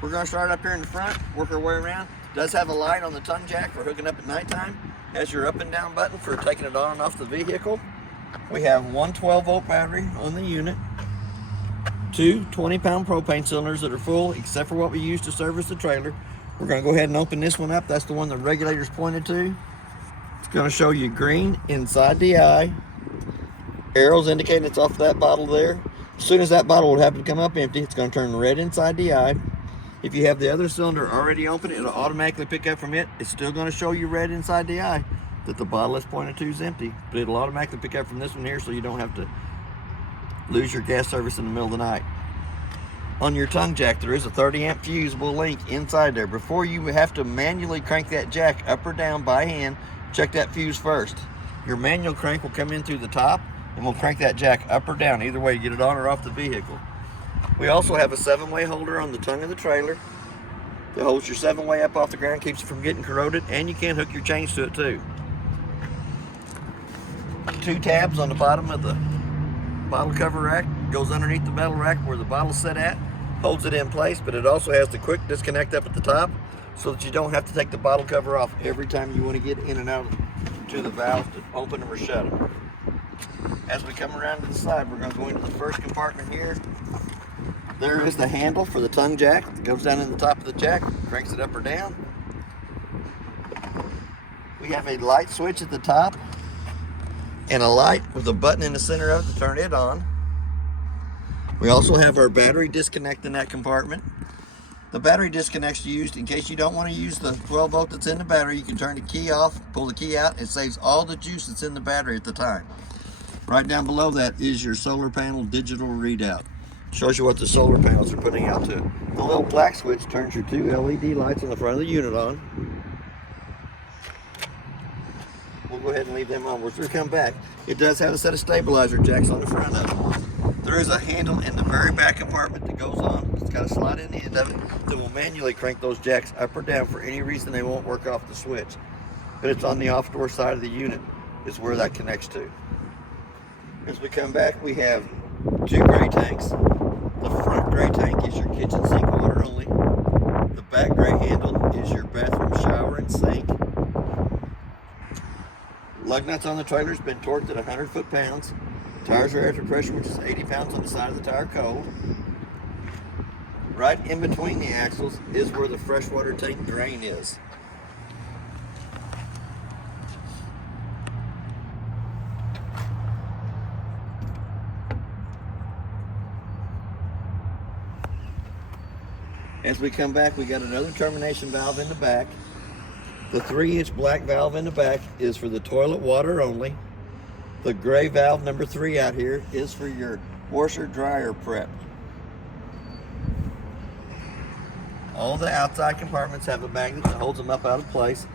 We're going to start up here in the front, work our way around. It does have a light on the tongue jack for hooking up at nighttime. Has your up and down button for taking it on and off the vehicle. We have one 12-volt battery on the unit, two 20-pound propane cylinders that are full except for what we use to service the trailer. We're going to go ahead and open this one up. That's the one the regulator's pointed to. It's going to show you green inside the eye. Arrows indicating it's off that bottle there. As soon as that bottle would happen to come up empty, it's going to turn red inside the eye. If you have the other cylinder already open, it'll automatically pick up from it. It's still going to show you red inside the eye that the bottle is pointed to is empty, but it'll automatically pick up from this one here so you don't have to lose your gas service in the middle of the night. On your tongue jack, there is a 30-amp fusible link inside there. Before you have to manually crank that jack up or down by hand, check that fuse first. Your manual crank will come in through the top and we'll crank that jack up or down, either way, get it on or off the vehicle. We also have a 7-way holder on the tongue of the trailer that holds your 7-way up off the ground, keeps it from getting corroded, and you can hook your chains to it too. 2 tabs on the bottom of the bottle cover rack, goes underneath the metal rack where the bottle's set at, holds it in place, but it also has the quick disconnect up at the top so that you don't have to take the bottle cover off every time you want to get in and out to the valves to open them or shut them. As we come around to the side, we're going to go into the first compartment here. There is the handle for the tongue jack. It goes down in the top of the jack, cranks it up or down. We have a light switch at the top and a light with a button in the center of it to turn it on. We also have our battery disconnect in that compartment. The battery disconnect's used in case you don't want to use the 12-volt that's in the battery. You can turn the key off, pull the key out, it saves all the juice that's in the battery at the time. Right down below that is your solar panel digital readout. Shows you what the solar panels are putting out to it. The little black switch turns your 2 LED lights on the front of the unit on. We'll go ahead and leave them on. Once we come back, it does have a set of stabilizer jacks on the front of it. There is a handle in the very back compartment that goes on. It's got a slot in the end of it that will manually crank those jacks up or down. For any reason they won't work off the switch. But it's on the off door side of the unit is where that connects to. As we come back, we have 2 gray tanks. The front gray tank is your kitchen sink water only. The back gray handle is your bathroom shower and sink. Lug nuts on the trailer has been torqued at 100 foot-pounds. Tires are after pressure, which is 80 pounds on the side of the tire cold. Right in between the axles is where the freshwater tank drain is. As we come back, we got another termination valve in the back. The 3-inch black valve in the back is for the toilet water only. The gray valve number 3 out here is for your washer dryer prep. All the outside compartments have a magnet that holds them up out of place.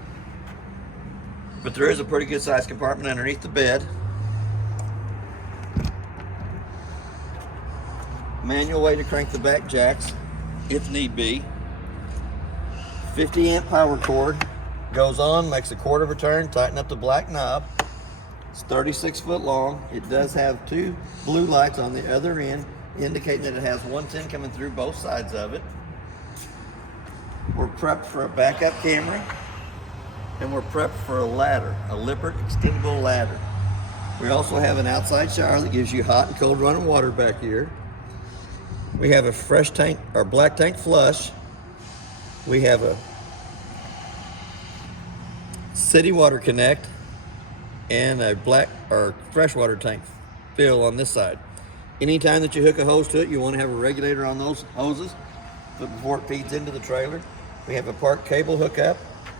But there is a pretty good sized compartment underneath the bed. Manual way to crank the back jacks if need be. 50-amp power cord goes on, makes a quarter of a turn, tighten up the black knob. It's 36 foot long. It does have 2 blue lights on the other end indicating that it has 110 coming through both sides of it. We're prepped for a backup camera and we're prepped for a ladder, a Lippert extendable ladder. We also have an outside shower that gives you hot and cold running water back here. We have a fresh tank or black tank flush. We have a city water connect and a black or freshwater tank fill on this side. Anytime that you hook a hose to it, you want to have a regulator on those hoses before it feeds into the trailer. We have a park cable hookup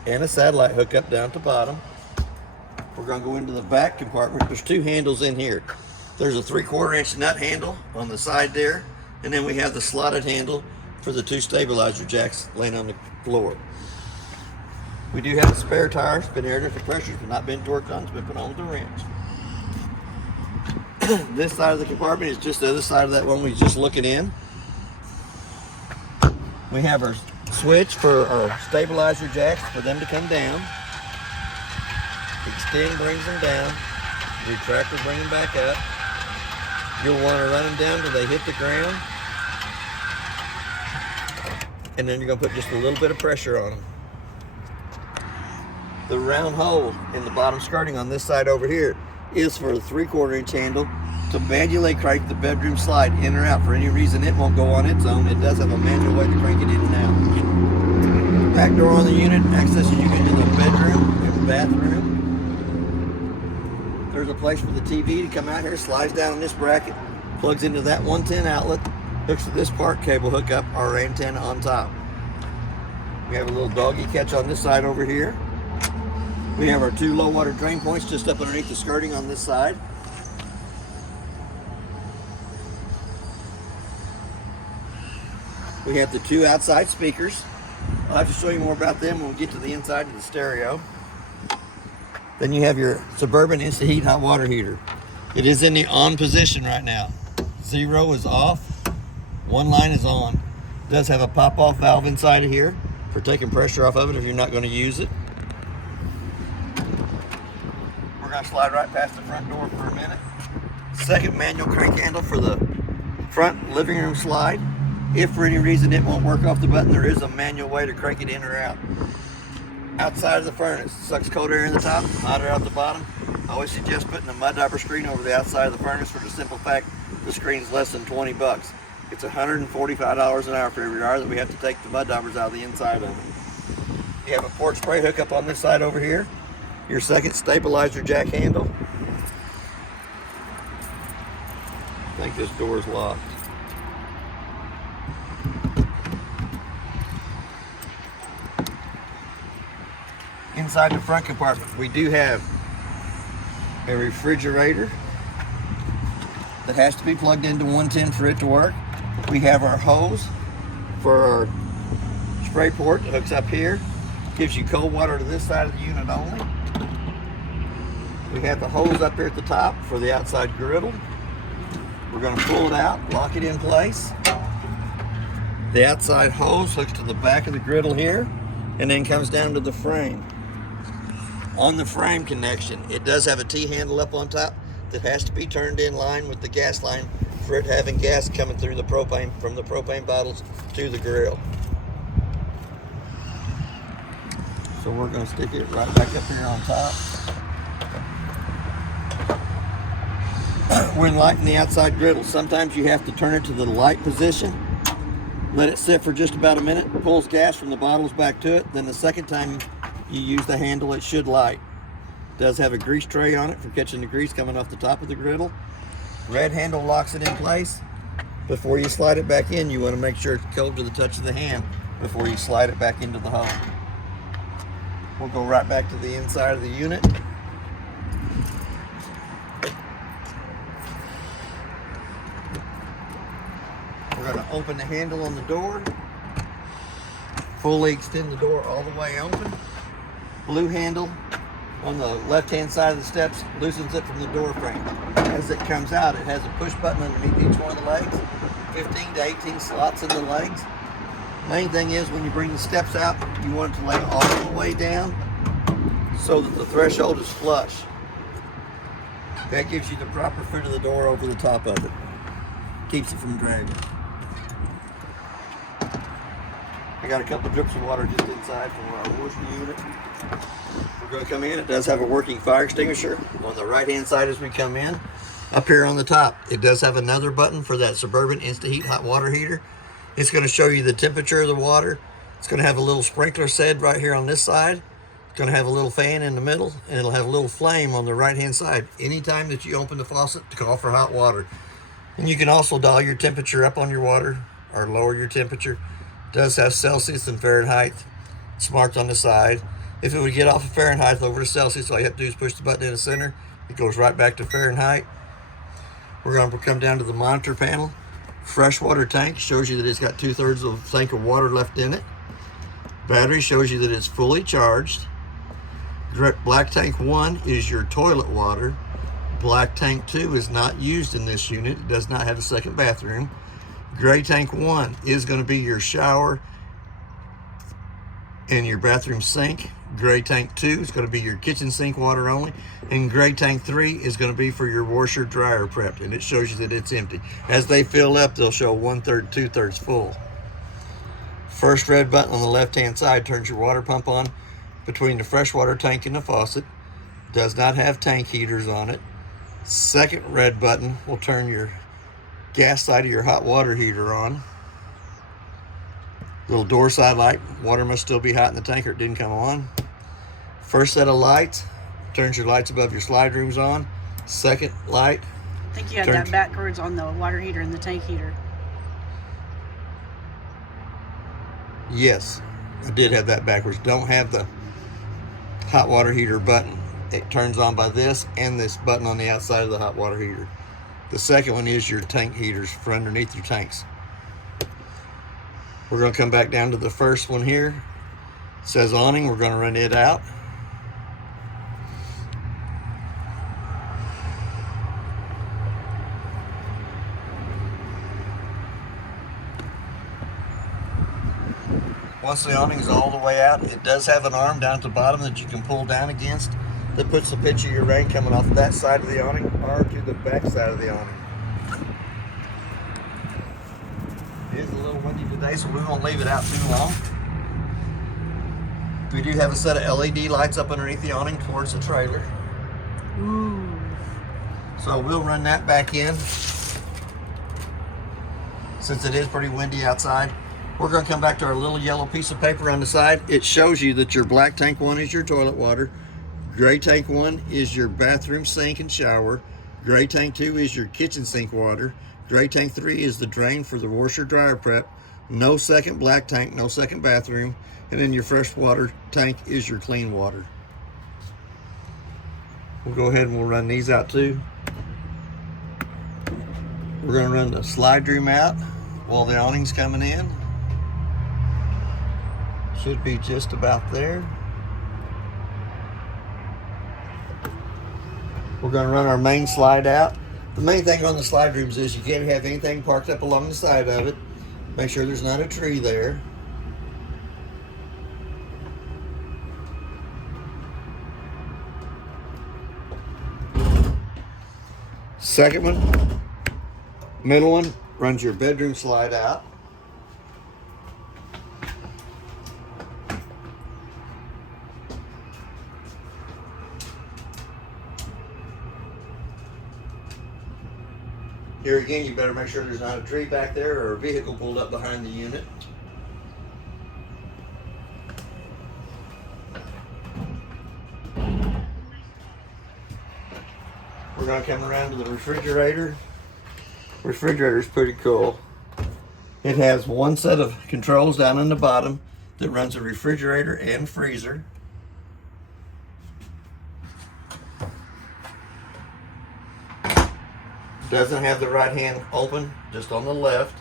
and a satellite hookup down at the bottom. We're going to go into the back compartment. There's 2 handles in here. There's a 3/4 inch nut handle on the side there. And then we have the slotted handle for the 2 stabilizer jacks laying on the floor. We do have a spare tire. It's been air different pressures, but not been torqued on. It's been put on with a wrench. This side of the compartment is just the other side of that one we was just looking in. We have our switch for our stabilizer jacks for them to come down. Extend brings them down. Retract will bring them back up. You'll want to run them down till they hit the ground. and then you're gonna put just a little bit of pressure on them. The round hole in the bottom skirting on this side over here is for a 3/4 inch handle to manually crank the bedroom slide in or out. For any reason it won't go on its own, it does have a manual way to crank it in and out. Back door on the unit accesses you into the bedroom and bathroom. There's a place for the TV to come out here, slides down in this bracket, plugs into that 110 outlet, hooks to this park cable, hook up our antenna on top. We have a little doggy catch on this side over here. We have our 2 low water drain points just up underneath the skirting on this side. We have the 2 outside speakers. I'll have to show you more about them when we get to the inside of the stereo. Then you have your Suburban Insta-Heat hot water heater. It is in the on position right now. 0 is off, 1 line is on. It does have a pop-off valve inside of here for taking pressure off of it if you're not going to use it. We're going to slide right past the front door for a minute. Second manual crank handle for the front living room slide. If for any reason it won't work off the button, there is a manual way to crank it in or out. Outside of the furnace, sucks cold air in the top, hot air out the bottom. I always suggest putting a mud diaper screen over the outside of the furnace for the simple fact the screen's less than 20 bucks. It's $145 an hour for every hour that we have to take the mud diapers out of the inside of it. You have a port spray hookup on this side over here. Your second stabilizer jack handle. I think this door is locked. Inside the front compartment, we do have a refrigerator that has to be plugged into 110 for it to work. We have our hose for our spray port that hooks up here. Gives you cold water to this side of the unit only. We have the hose up here at the top for the outside griddle. We're going to pull it out, lock it in place. The outside hose hooks to the back of the griddle here and then comes down to the frame. On the frame connection, it does have a T-handle up on top that has to be turned in line with the gas line for it having gas coming through the propane from the propane bottles to the grill. So we're going to stick it right back up here on top. When lighting the outside griddle, sometimes you have to turn it to the light position, let it sit for just about a minute, pulls gas from the bottles back to it, then the second time you use the handle, it should light. It does have a grease tray on it for catching the grease coming off the top of the griddle. Red handle locks it in place. Before you slide it back in, you want to make sure it's cold to the touch of the hand before you slide it back into the hole. We'll go right back to the inside of the unit. We're going to open the handle on the door, fully extend the door all the way open. Blue handle on the left-hand side of the steps loosens it from the door frame. As it comes out, it has a push button underneath each one of the legs, 15 to 18 slots in the legs. Main thing is when you bring the steps out, you want it to lay all the way down so that the threshold is flush. That gives you the proper foot of the door over the top of it. Keeps it from dragging. I got a couple of drips of water just inside from our washing unit. We're going to come in. It does have a working fire extinguisher on the right hand side as we come in. Up here on the top, it does have another button for that Suburban Insta-Heat hot water heater. It's going to show you the temperature of the water. It's going to have a little sprinkler set right here on this side. It's going to have a little fan in the middle, and it'll have a little flame on the right hand side anytime that you open the faucet to call for hot water. And you can also dial your temperature up on your water or lower your temperature. It does have Celsius and Fahrenheit. It's marked on the side. If it would get off of Fahrenheit over to Celsius, all you have to do is push the button in the center. It goes right back to Fahrenheit. We're going to come down to the monitor panel. Freshwater tank shows you that it's got 2/3 of a tank of water left in it. Battery shows you that it's fully charged. Black tank 1 is your toilet water. Black tank 2 is not used in this unit. It does not have a second bathroom. Gray tank 1 is going to be your shower and your bathroom sink. Gray tank 2 is going to be your kitchen sink water only. And gray tank 3 is going to be for your washer dryer prep, and it shows you that it's empty. As they fill up, they'll show 1/3, 2/3 full. First red button on the left-hand side turns your water pump on between the freshwater tank and the faucet. Does not have tank heaters on it. Second red button will turn your gas side of your hot water heater on. Little door side light, water must still be hot in the tank or it didn't come on. First set of lights turns your lights above your slide rooms on. Second light. I think you had that backwards on the water heater and the tank heater. Yes, I did have that backwards. Don't have the hot water heater button. It turns on by this and this button on the outside of the hot water heater. The second one is your tank heaters for underneath your tanks. We're going to come back down to the first one here. It says awning. We're going to run it out. Once the awning is all the way out, it does have an arm down at the bottom that you can pull down against that puts the picture of your rain coming off that side of the awning or to the back side of the awning. It is a little windy today, so we won't leave it out too long. We do have a set of LED lights up underneath the awning towards the trailer. Ooh. So we'll run that back in. Since it is pretty windy outside, we're going to come back to our little yellow piece of paper on the side. It shows you that your black tank 1 is your toilet water. Gray tank 1 is your bathroom sink and shower. Gray tank 2 is your kitchen sink water. Gray tank 3 is the drain for the washer dryer prep. No second black tank, no second bathroom. And then your fresh water tank is your clean water. We'll go ahead and we'll run these out too. We're going to run the slide room out while the awning's coming in. Should be just about there. We're going to run our main slide out. The main thing on the slide rooms is you can't have anything parked up along the side of it. Make sure there's not a tree there. Second one, middle one, runs your bedroom slide out. Here again, you better make sure there's not a tree back there or a vehicle pulled up behind the unit. We're going to come around to the refrigerator. Refrigerator's pretty cool. It has one set of controls down in the bottom that runs a refrigerator and freezer. Doesn't have the right hand open, just on the left.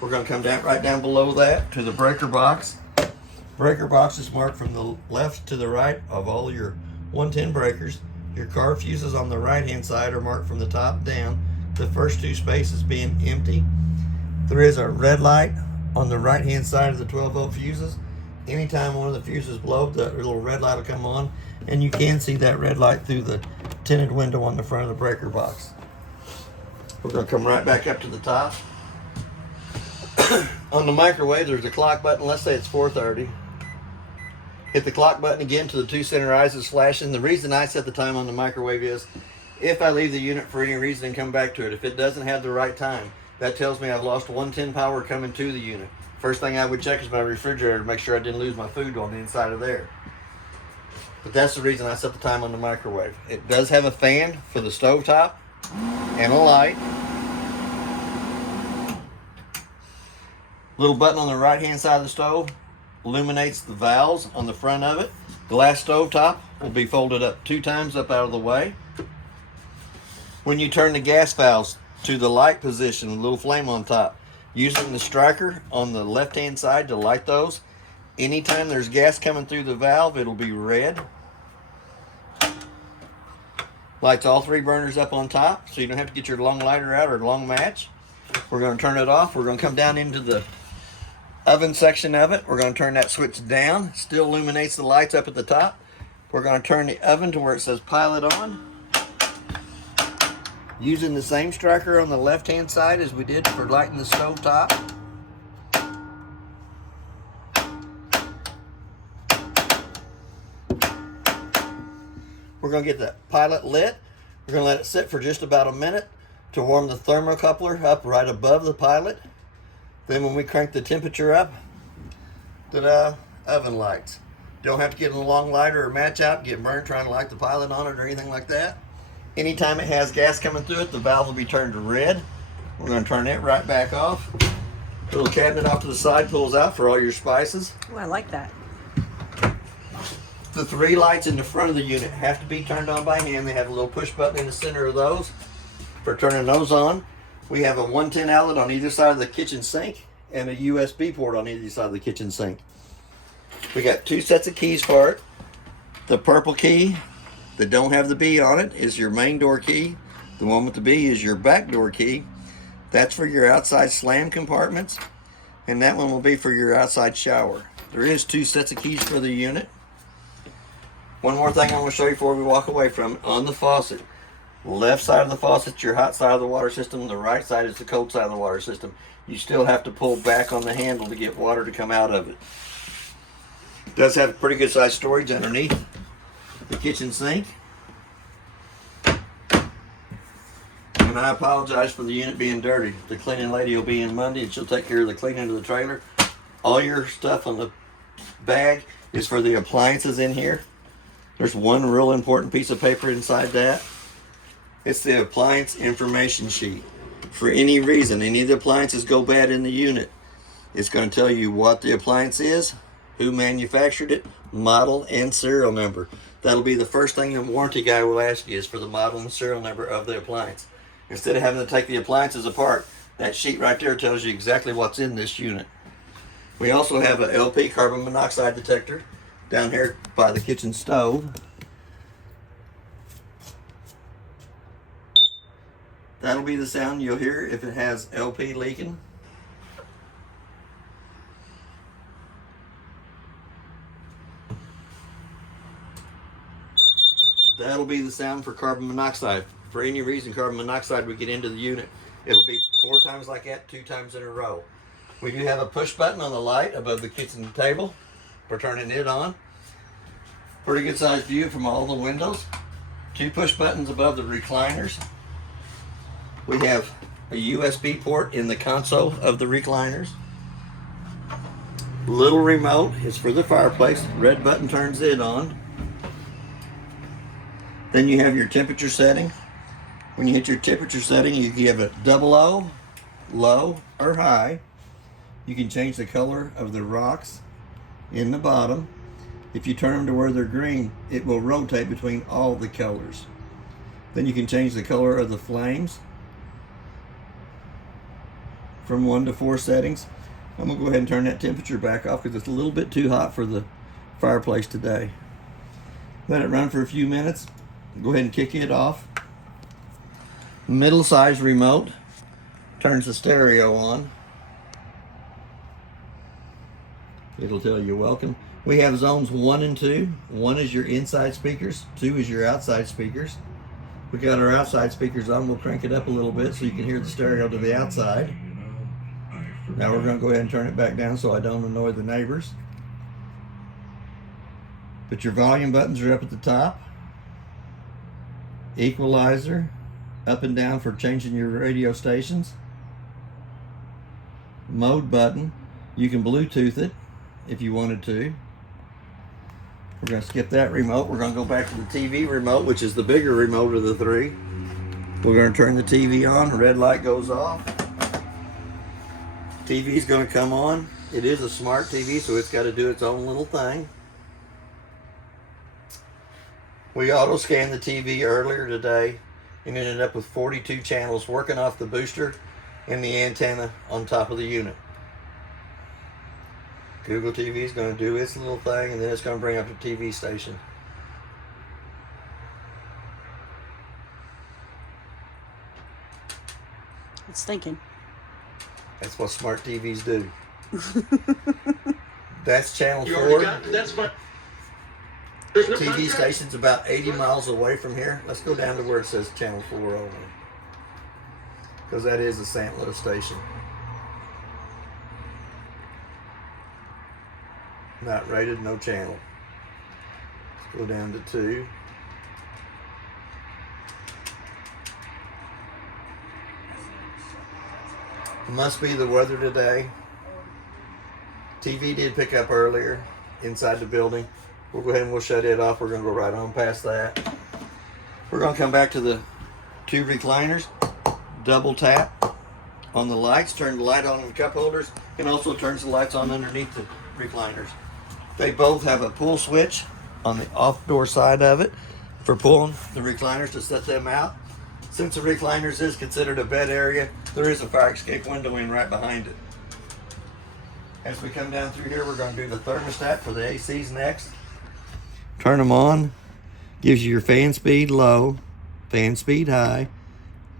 We're going to come down right down below that to the breaker box. Breaker box is marked from the left to the right of all your 110 breakers. Your car fuses on the right hand side are marked from the top down, the first 2 spaces being empty. There is a red light on the right hand side of the 12-volt fuses. Anytime one of the fuses blows, that little red light will come on, and you can see that red light through the tinted window on the front of the breaker box. We're going to come right back up to the top. On the microwave, there's a clock button. Let's say it's 4:30. Hit the clock button again till the 2 center eyes is flashing. The reason I set the time on the microwave is if I leave the unit for any reason and come back to it, if it doesn't have the right time, that tells me I've lost 110 power coming to the unit. First thing I would check is my refrigerator to make sure I didn't lose my food on the inside of there. But that's the reason I set the time on the microwave. It does have a fan for the stovetop and a light. Little button on the right hand side of the stove illuminates the valves on the front of it. Glass stovetop will be folded up 2 times up out of the way. When you turn the gas valves to the light position, a little flame on top, using the striker on the left hand side to light those. Anytime there's gas coming through the valve, it'll be red. Lights all 3 burners up on top, so you don't have to get your long lighter out or long match. We're going to turn it off. We're going to come down into the oven section of it. We're going to turn that switch down. Still illuminates the lights up at the top. We're going to turn the oven to where it says pilot on. Using the same striker on the left hand side as we did for lighting the stove top. We're going to get the pilot lit. We're going to let it sit for just about a minute to warm the thermocoupler up right above the pilot. Then when we crank the temperature up, ta-da, oven lights. Don't have to get a long lighter or match out, get burned trying to light the pilot on it or anything like that. Anytime it has gas coming through it, the valve will be turned to red. We're going to turn it right back off. Little cabinet off to the side pulls out for all your spices. Oh, I like that. The 3 lights in the front of the unit have to be turned on by hand. They have a little push button in the center of those for turning those on. We have a 110 outlet on either side of the kitchen sink and a USB port on either side of the kitchen sink. We got 2 sets of keys for it. The purple key that don't have the B on it is your main door key. The one with the B is your back door key. That's for your outside slam compartments, and that one will be for your outside shower. There is 2 sets of keys for the unit. One more thing I want to show you before we walk away from it. On the faucet, left side of the faucet is your hot side of the water system. The right side is the cold side of the water system. You still have to pull back on the handle to get water to come out of it. It does have pretty good sized storage underneath the kitchen sink. And I apologize for the unit being dirty. The cleaning lady will be in Monday and she'll take care of the cleaning of the trailer. All your stuff on the bag is for the appliances in here. There's one real important piece of paper inside that. It's the appliance information sheet. For any reason, any of the appliances go bad in the unit, it's going to tell you what the appliance is, who manufactured it, model, and serial number. That'll be the first thing the warranty guy will ask you is for the model and serial number of the appliance. Instead of having to take the appliances apart, that sheet right there tells you exactly what's in this unit. We also have a LP carbon monoxide detector down here by the kitchen stove. That'll be the sound you'll hear if it has LP leaking. That'll be the sound for carbon monoxide. For any reason carbon monoxide would get into the unit, it'll be 4 times like that, 2 times in a row. We do have a push button on the light above the kitchen table for turning it on. Pretty good sized view from all the windows. 2 push buttons above the recliners. We have a USB port in the console of the recliners. Little remote is for the fireplace. Red button turns it on. Then you have your temperature setting. When you hit your temperature setting, you give it double O, low, or high. You can change the color of the rocks in the bottom. If you turn them to where they're green, it will rotate between all the colors. Then you can change the color of the flames from 1 to 4 settings. I'm gonna go ahead and turn that temperature back off because it's a little bit too hot for the fireplace today. Let it run for a few minutes. Go ahead and kick it off. Middle size remote turns the stereo on. It'll tell you welcome. We have zones 1 and 2. 1 is your inside speakers, 2 is your outside speakers. We got our outside speakers on. We'll crank it up a little bit so you can hear the stereo to the outside. Now we're going to go ahead and turn it back down so I don't annoy the neighbors. But your volume buttons are up at the top. Equalizer, up and down for changing your radio stations. Mode button, you can Bluetooth it if you wanted to. We're going to skip that remote. We're going to go back to the TV remote, which is the bigger remote of the 3. We're going to turn the TV on. The red light goes off. TV is going to come on. It is a smart TV, so it's got to do its own little thing. We auto scanned the TV earlier today and ended up with 42 channels working off the booster and the antenna on top of the unit. Google TV is going to do its little thing and then it's going to bring up the TV station. It's thinking. That's what smart TVs do. That's channel 4. That's my TV station's about 80 miles away from here. Let's go down to where it says channel 4 only, because that is a St. Louis station. Not rated, no channel. Let's go down to 2. Must be the weather today. TV did pick up earlier inside the building. We'll go ahead and we'll shut it off. We're going to go right on past that. We're going to come back to the two recliners. Double tap on the lights. Turn the light on in the cup holders. And also turns the lights on underneath the recliners. They both have a pull switch on the off door side of it for pulling the recliners to set them out. Since the recliners is considered a bed area, there is a fire escape window in right behind it. As we come down through here, we're going to do the thermostat for the ACs next. Turn them on. Gives you your fan speed low, fan speed high,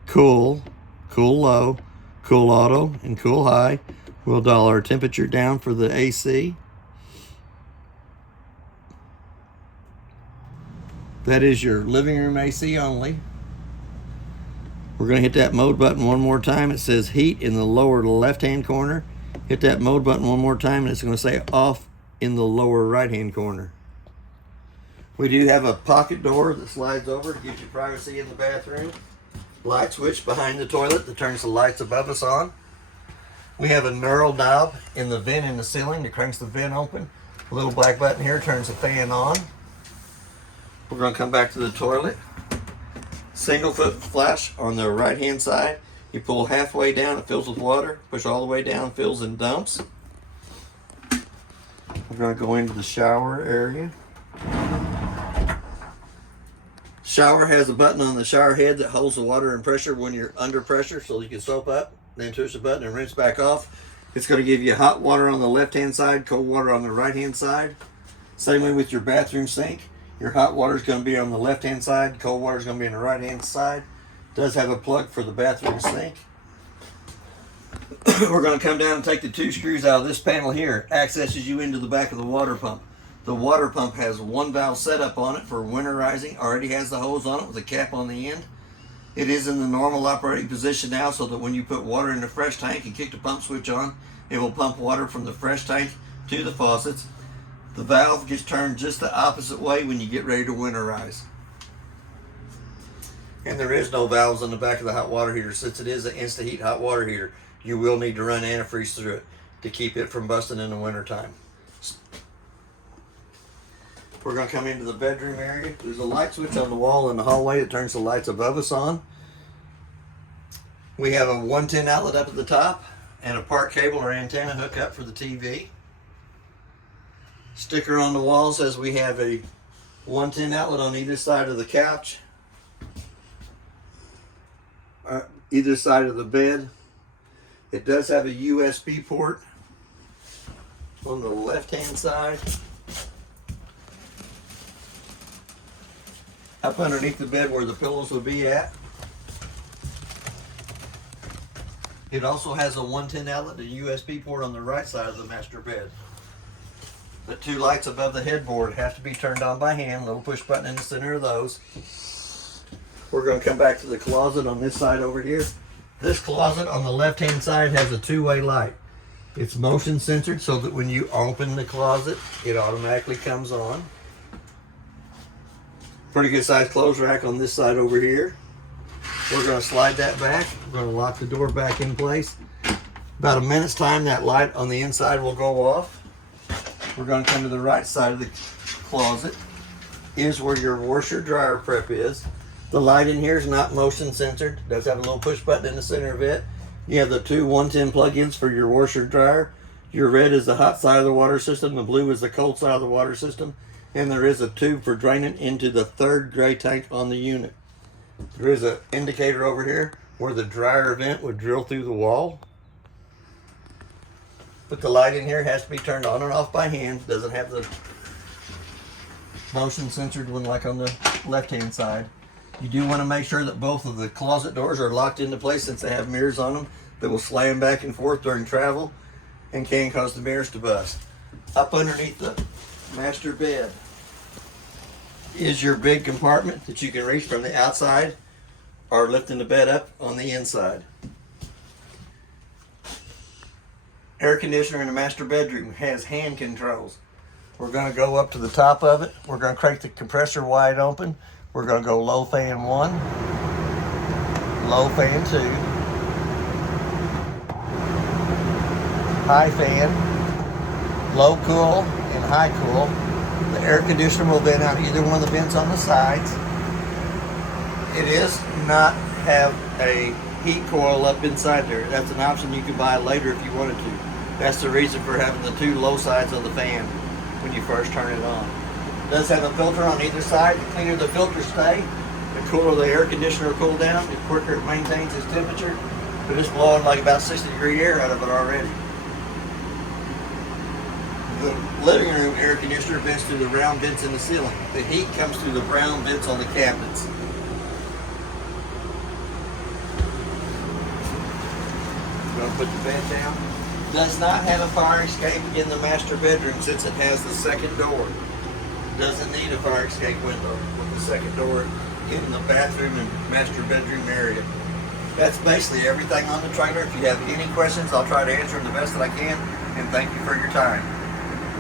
cool, cool low, cool auto, and cool high. We'll dial our temperature down for the AC. That is your living room AC only. We're going to hit that mode button one more time. It says heat in the lower left-hand corner. Hit that mode button one more time and it's going to say off in the lower right-hand corner. We do have a pocket door that slides over to give you privacy in the bathroom. Light switch behind the toilet that turns the lights above us on. We have a knurl knob in the vent in the ceiling that cranks the vent open. A little black button here turns the fan on. We're going to come back to the toilet. Single foot flash on the right hand side. You pull halfway down, it fills with water. Push all the way down, fills and dumps. We're going to go into the shower area. Shower has a button on the shower head that holds the water and pressure when you're under pressure, so you can soap up, then push the button and rinse back off. It's going to give you hot water on the left hand side, cold water on the right hand side. Same way with your bathroom sink. Your hot water is going to be on the left hand side, cold water is going to be on the right hand side. It does have a plug for the bathroom sink. We're going to come down and take the two screws out of this panel here. It accesses you into the back of the water pump. The water pump has one valve setup on it for winterizing. Already has the hose on it with a cap on the end. It is in the normal operating position now, so that when you put water in the fresh tank and kick the pump switch on, it will pump water from the fresh tank to the faucets. The valve gets turned just the opposite way when you get ready to winterize. And there is no valves on the back of the hot water heater. Since it is an Insta-Heat hot water heater, you will need to run antifreeze through it to keep it from busting in the wintertime. We're going to come into the bedroom area. There's a light switch on the wall in the hallway that turns the lights above us on. We have a 110 outlet up at the top and a part cable or antenna hookup for the TV. Sticker on the wall says we have a 110 outlet on either side of the couch, either side of the bed. It does have a USB port on the left hand side. Up underneath the bed where the pillows would be at. It also has a 110 outlet and a USB port on the right side of the master bed. The two lights above the headboard have to be turned on by hand. Little push button in the center of those. We're going to come back to the closet on this side over here. This closet on the left hand side has a two-way light. It's motion censored so that when you open the closet, it automatically comes on. Pretty good sized clothes rack on this side over here. We're going to slide that back. We're going to lock the door back in place. About a minute's time, that light on the inside will go off. We're going to come to the right side of the closet. Is where your washer dryer prep is. The light in here is not motion censored. It does have a little push button in the center of it. You have the two 110 plug-ins for your washer dryer. Your red is the hot side of the water system. The blue is the cold side of the water system. And there is a tube for draining into the third gray tank on the unit. There is an indicator over here where the dryer vent would drill through the wall. But the light in here has to be turned on and off by hand. Doesn't have the motion censored one like on the left hand side. You do want to make sure that both of the closet doors are locked into place, since they have mirrors on them that will slam back and forth during travel and can cause the mirrors to bust. Up underneath the master bed is your big compartment that you can reach from the outside or lifting the bed up on the inside. Air conditioner in the master bedroom has hand controls. We're going to go up to the top of it. We're going to crank the compressor wide open. We're going to go low fan 1, low fan high fan, low cool, and high cool. The air conditioner will vent out either one of the vents on the sides. It is not have a heat coil up inside there. That's an option you can buy later if you wanted to. That's the reason for having the two low sides of the fan when you first turn it on. It does have a filter on either side. The cleaner the filters stay, the cooler the air conditioner will cool down, the quicker it maintains its temperature. But it's blowing like about 60-degree air out of it already. The living room air conditioner vents through the round vents in the ceiling. The heat comes through the brown vents on the cabinets. Going to put the vent down. Does not have a fire escape in the master bedroom since it has the second door. Doesn't need a fire escape window with the second door in the bathroom and master bedroom area. That's basically everything on the trailer. If you have any questions, I'll try to answer them the best that I can. And thank you for your time.